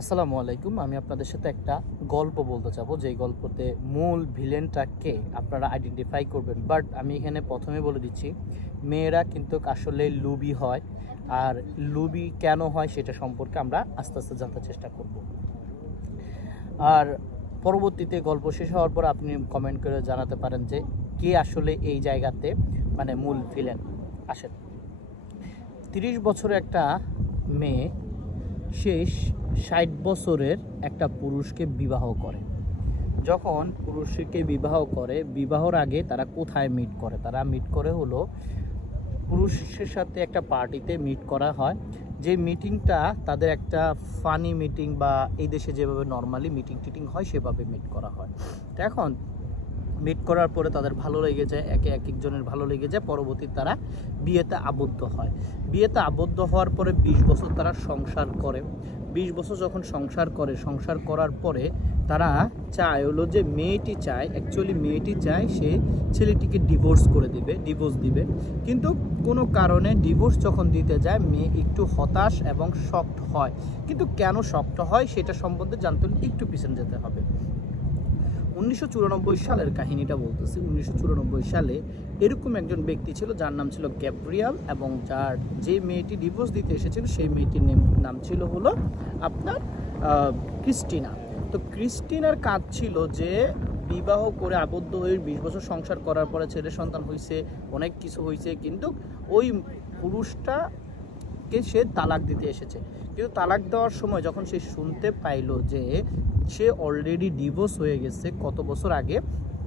আসসালামু আলাইকুম। আমি আপনাদের সাথে একটা গল্প বলতে চাবো, যেই গল্পতে মূল ভিলেনটাকে আপনারা আইডেন্টিফাই করবেন। বাট আমি এখানে প্রথমে বলে দিচ্ছি, মেয়েরা কিন্তু আসলে লুবি হয়, আর লুবি কেন হয় সেটা সম্পর্কে আমরা আস্তে আস্তে জানতে চেষ্টা করব। আর পরবর্তীতে গল্প শেষ হওয়ার পর আপনি কমেন্ট করে জানাতে পারেন যে কে আসলে এই জায়গাতে মানে মূল ভিলেন। আসেন, 30 বছরের একটা মেয়ে শেষ 60 বছরের একটা পুরুষকে বিবাহ করে। যখন পুরুষকে বিবাহ করে, বিবাহর আগে তারা কোথায় মিট করে? তারা মিট করে হলো পুরুষের সাথে একটা পার্টিতে মিট করা হয়। যে মিটিংটা তাদের একটা ফানি মিটিং, বা এই দেশে যেভাবে নর্মালি মিটিং টিটিং হয় সেভাবে মিট করা হয়। তো এখন মিট করার পরে তাদের ভালো লেগে যায়, এক একজনের ভালো লেগে যায়, পরবর্তীতে তারা বিয়েতে আবদ্ধ হয়। বিয়েতে আবদ্ধ হওয়ার পরে 20 বছর তারা সংসার করে। 20 বছর যখন সংসার করে, সংসার করার পরে তারা চায় হলো যে অ্যাকচুয়ালি মেয়েটি চায় সে ছেলেটিকে ডিভোর্স দিবে। কিন্তু কোনো কারণে ডিভোর্স যখন দিতে যায়, মেয়ে একটু হতাশ এবং শকড হয়। কিন্তু কেন শকড হয় সেটা সম্বন্ধে জানতে হলে একটু পিছনে যেতে হবে। 1994 সালের কাহিনীটা বলতেছি। 1994 সালে এরকম একজন ব্যক্তি ছিল যার নাম ছিল গ্যাব্রিয়াল, এবং যে মেয়েটি ডিভোর্স দিতে এসেছিল সেই মেয়েটির নাম ছিল হলো আপনার ক্রিস্টিনা। তো ক্রিস্টিনার কাজ ছিল যে বিবাহ করে আবদ্ধ হয়ে 20 বছর সংসার করার পরে ছেলে সন্তান হয়েছে, অনেক কিছু হয়েছে, কিন্তু ওই পুরুষটাকে সে তালাক দিতে এসেছে। কিন্তু তালাক দেওয়ার সময় যখন সে শুনতে পাইলো যে সে অলরেডি ডিভোর্স হয়ে গেছে, কত বছর আগে,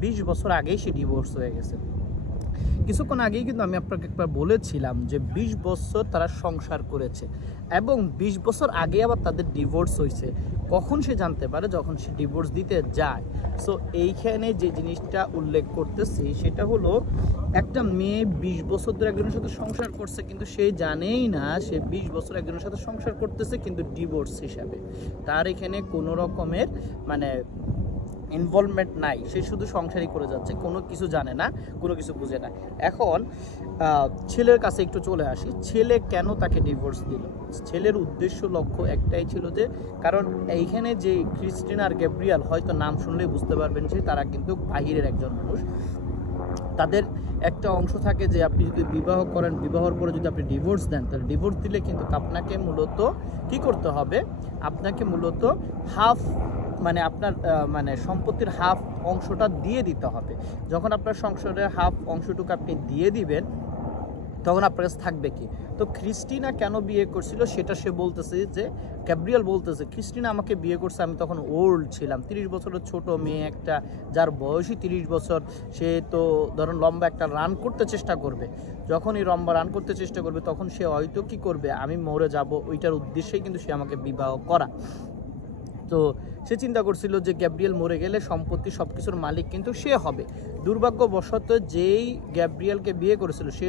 20 বছর আগেই সে ডিভোর্স হয়ে গেছে। কিছুক্ষণ আগেই কিন্তু আমি আপনাকে একবার বলেছিলাম যে 20 বছর তারা সংসার করেছে, এবং 20 বছর আগে আবার তাদের ডিভোর্স হয়েছে। কখন সে জানতে পারে? যখন সে ডিভোর্স দিতে যায়। সো এইখানে যে জিনিসটা উল্লেখ করতেছি সেটা হলো, একটা মেয়ে 20 বছর ধরে একজনের সাথে সংসার করছে, কিন্তু সে জানেই না সে 20 বছর একজনের সাথে সংসার করতেছে, কিন্তু ডিভোর্স হিসাবে। তার এখানে কোনো রকমের মানে ইনভলভমেন্ট নাই, সে শুধু সংসারই করে যাচ্ছে, কোনো কিছু জানে না, কোনো কিছু বুঝে না। এখন ছেলের কাছে একটু চলে আসি। ছেলে কেন তাকে ডিভোর্স দিল? ছেলের উদ্দেশ্য লক্ষ্য একটাই ছিল যে, কারণ এইখানে যে ক্রিস্টিনা আর গ্যাব্রিয়াল, হয়তো নাম শুনলেই বুঝতে পারবেন যে তারা কিন্তু বাহিরের একজন মানুষ। তাদের একটা অংশ থাকে যে আপনি যদি বিবাহ করেন, বিবাহের পরে যদি আপনি ডিভোর্স দেন, তাহলে ডিভোর্স দিলে কিন্তু আপনাকে মূলত কি করতে হবে? আপনাকে মূলত হাফ মানে আপনার মানে সম্পত্তির হাফ অংশটা দিয়ে দিতে হবে। যখন আপনার সংসারের হাফ অংশটুকু আপনি দিয়ে দিবেন, তখন আপনার কাছে থাকবে কি? তো ক্রিস্টিনা কেন বিয়ে করছিল সেটা সে বলতেছে যে, গ্যাব্রিয়েল বলতেছে ক্রিস্টিনা আমাকে বিয়ে করছে, আমি তখন ওল্ড ছিলাম। 30 বছরের ছোট মেয়ে একটা, যার বয়সই 30 বছর, সে তো ধরুন লম্বা একটা রান করতে চেষ্টা করবে। যখন এই লম্বা রান করতে চেষ্টা করবে, তখন সে হয়তো কি করবে, আমি মরে যাব, ওইটার উদ্দেশ্যেই কিন্তু সে আমাকে বিবাহ করা। তো সে চিন্তা করছিল যে গ্যাব্রিয়েল মরে গেলে সম্পত্তি সব কিছুর মালিক কিন্তু সে হবে। দুর্ভাগ্যবশত যেই গ্যাব্রিয়েলকে বিয়ে করেছিল, সে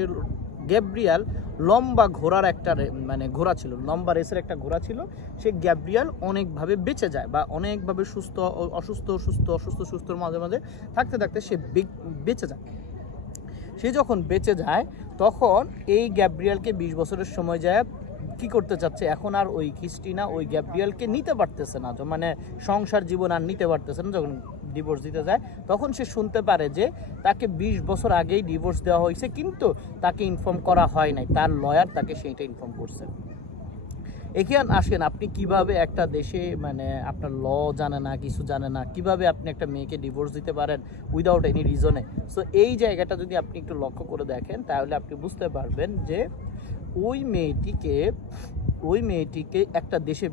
গ্যাব্রিয়াল লম্বা ঘোড়ার একটা মানে ঘোড়া ছিল, লম্বা রেসের একটা ঘোড়া ছিল। সে গ্যাব্রিয়াল অনেকভাবে বেঁচে যায়, বা অনেকভাবে সুস্থর মাঝে মাঝে থাকতে থাকতে সে বেঁচে যায়। সে যখন বেঁচে যায়, তখন এই গ্যাব্রিয়েলকে 20 বছরের সময় যায় কি করতে চাচ্ছে, এখন আর ওই ক্রিস্টিনা ওই গ্যাব্রিয়েলকে নিতে পারতেছে না, মানে সংসার জীবন আর নিতে পারতেছে না। যখন ডিভোর্স দিতে যায়, তখন সে শুনতে পারে যে তাকে 20 বছর আগেই ডিভোর্স দেওয়া হয়েছে, কিন্তু তাকে ইনফর্ম করা হয় নাই, তার লয়ার তাকে সেইটা ইনফর্ম করছে। এখানে আসেন, আপনি কিভাবে একটা দেশে মানে আপনার ল জানে না, কিছু জানে না, কিভাবে আপনি একটা মেয়েকে ডিভোর্স দিতে পারেন উইদাউট এনি রিজনে? সো এই জায়গাটা যদি আপনি একটু লক্ষ্য করে দেখেন, তাহলে আপনি বুঝতে পারবেন যে ওই মেয়েটিকে একটা দেশে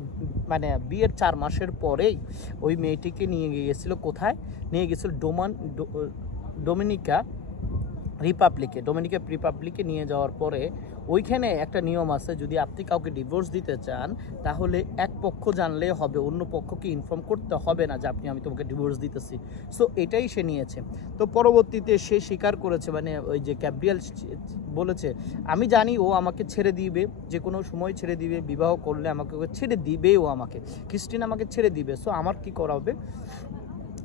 মানে বিয়ের 4 মাসের পরেই ওই মেয়েটিকে নিয়ে গিয়েছিল কোথায়? নিয়ে গিয়েছিল ডোমিনিকা রিপাবলিকে নিয়ে যাওয়ার পরে ওইখানে একটা নিয়ম আছে, যদি আপনি কাউকে ডিভোর্স দিতে চান, তাহলে এক পক্ষ জানলে হবে, অন্য পক্ষকে ইনফর্ম করতে হবে না যে আমি তোমাকে ডিভোর্স দিতেছি। সো এটাই সে নিয়েছে। তো পরবর্তীতে সে স্বীকার করেছে, মানে ওই যে গ্যাব্রিয়েল বলেছে, আমি জানি ও আমাকে ছেড়ে দিবে, যে কোনো সময় ছেড়ে দিবে, বিবাহ করলে আমাকে ছেড়ে দিবে, ও আমাকে ক্রিস্টিন আমাকে ছেড়ে দিবে। সো আমার কি করা হবে?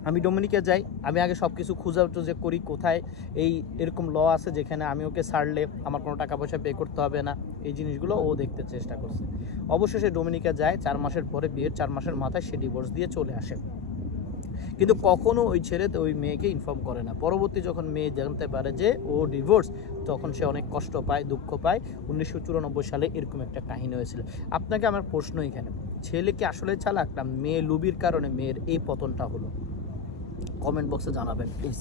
আমি ডোমিনিকে যাই, আমি আগে সব কিছু খুঁজে করি কোথায় এই এরকম ল আছে যেখানে আমি ওকে ছাড়লে আমার কোনো টাকা পয়সা পে করতে হবে না, এই জিনিসগুলো ও দেখতে চেষ্টা করছে। অবশেষে ডোমিনিকা যায়, 4 মাসের পরে, বিয়ের 4 মাসের মাথায় সে ডিভোর্স দিয়ে চলে আসে। কিন্তু কখনো ওই ছেলে ওই মেয়েকে ইনফর্ম করে না। পরবর্তী যখন মেয়ে জানতে পারে যে ও ডিভোর্স, তখন সে অনেক কষ্ট পায়, দুঃখ পায়। 1994 সালে এরকম একটা কাহিনী হয়েছিল। আপনাকে আমার প্রশ্ন এখানে, ছেলে কি আসলে চালাক, না মেয়ে লুবির কারণে মেয়ের এই পতনটা হলো? কমেন্ট বক্সে জানাবেন প্লিজ।